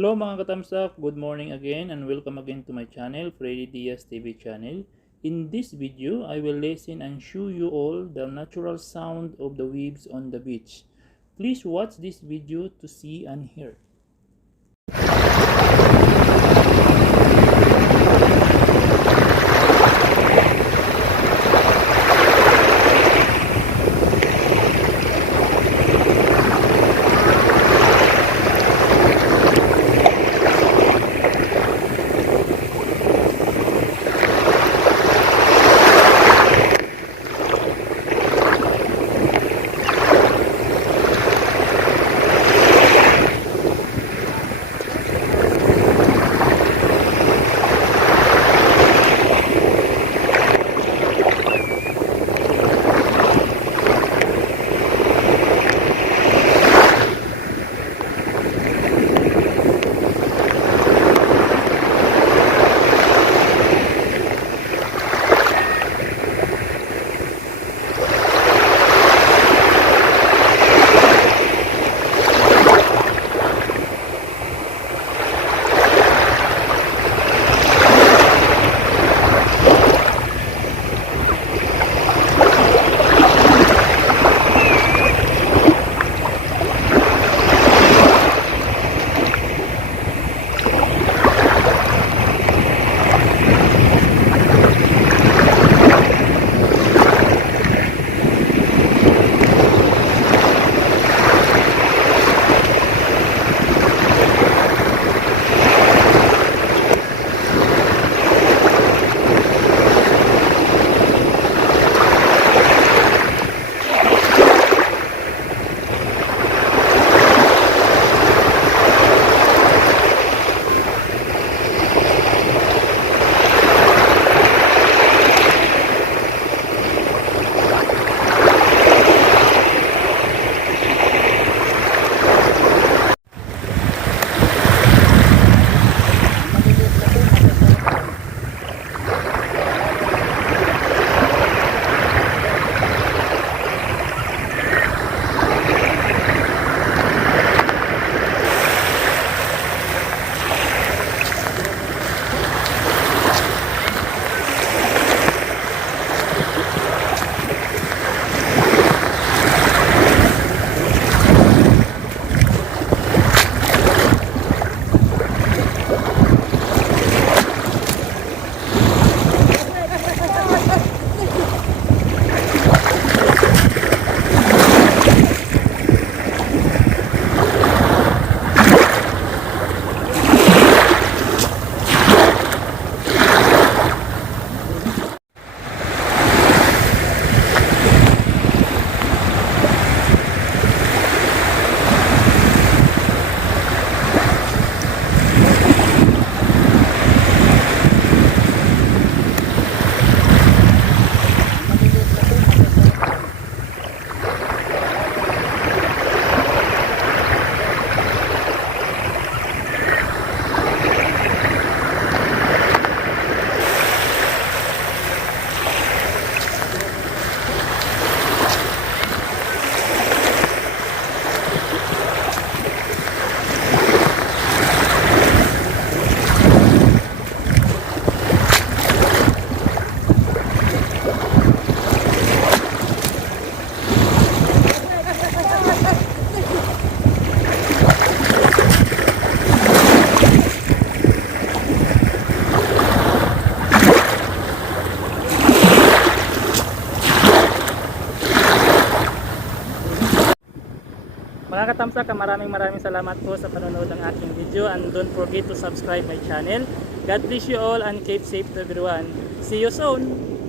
Hello mga katamsak, good morning again and welcome again to my channel, Freddiediaz TVChannel. In this video, I will listen and show you all the natural sound of the waves on the beach. Please watch this video to see and hear. Mga katamsak, maraming salamat po sa panonood ng aking video and don't forget to subscribe my channel. God bless you all and keep safe to everyone. See you soon!